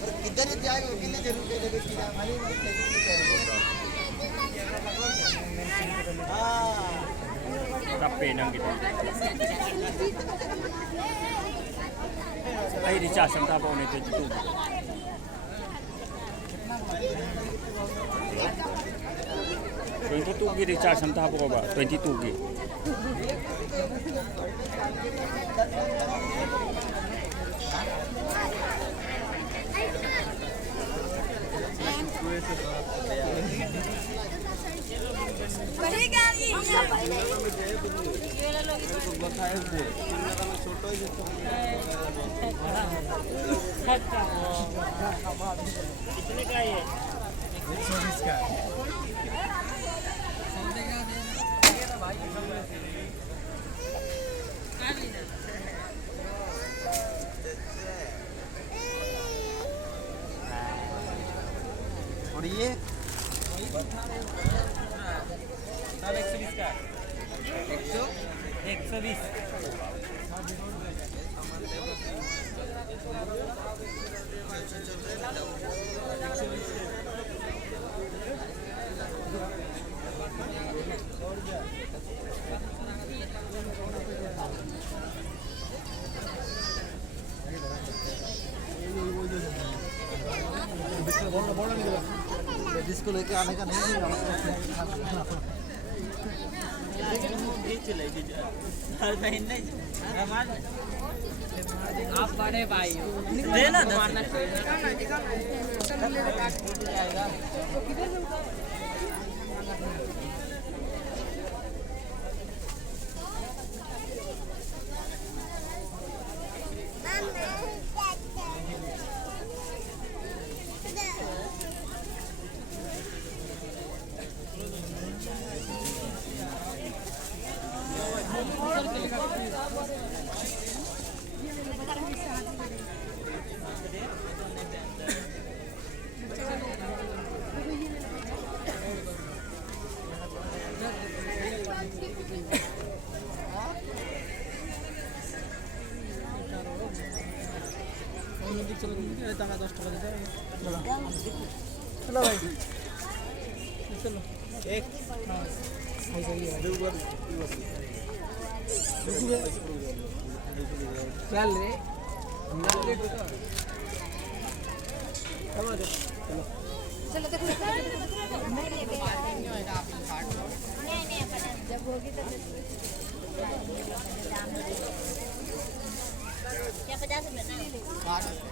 किधर ही जाएगा कितने जरूर के लिए किया हमारी Kape nang gitu. Ay, recharge ang tapo nito 22. 22 gi recharge ang tapo ko ba? 22 gi. कितने का ये 120 का और ये 120 का 120 जिसको लेके आने का नहीं आप बड़े भाई हो देना चलो भाई चलो एक चल रे चलो देखो नहीं जब होगी तो क्या 50 रुपये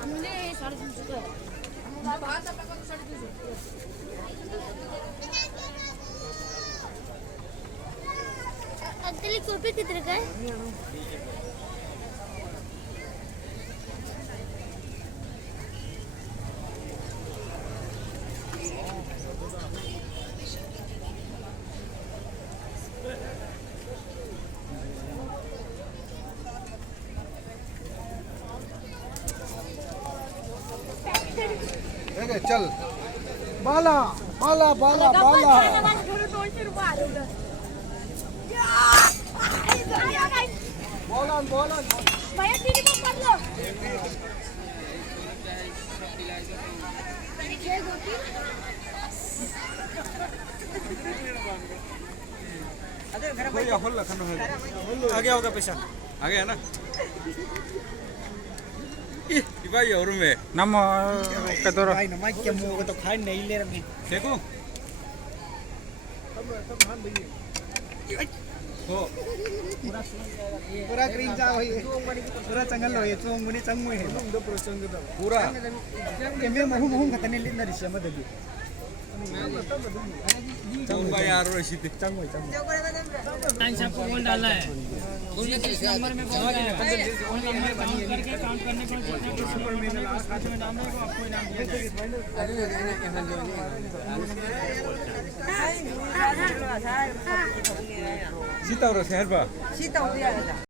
हमने 350 अंकल ये कॉपी कितने का है चल बाला बाला बाला बाला बोलन बोलन भैया दीदी को पढ़ लो आ गया होगा पैसा आ गया ना भाई और में नम कदर भाई नम के मुंह तो खाई नहीं ले रही देखो हो पूरा ग्रीन जा होई पूरा चंगल होई चोंग मुनी चंगु है पूरा के मे महु महु खतने लिन रिश्या मदली चंग भाई यार रशीद चंगु चंगु टाइम सबको बोल डाला है उनके किस नंबर में बोल रहा है ओनली हमें काउंट करके काउंट करने को जितना सुपर में लास्ट में नाम है वो आपको इनाम दिया जाएगा सीता और शहर बा सीता हो गया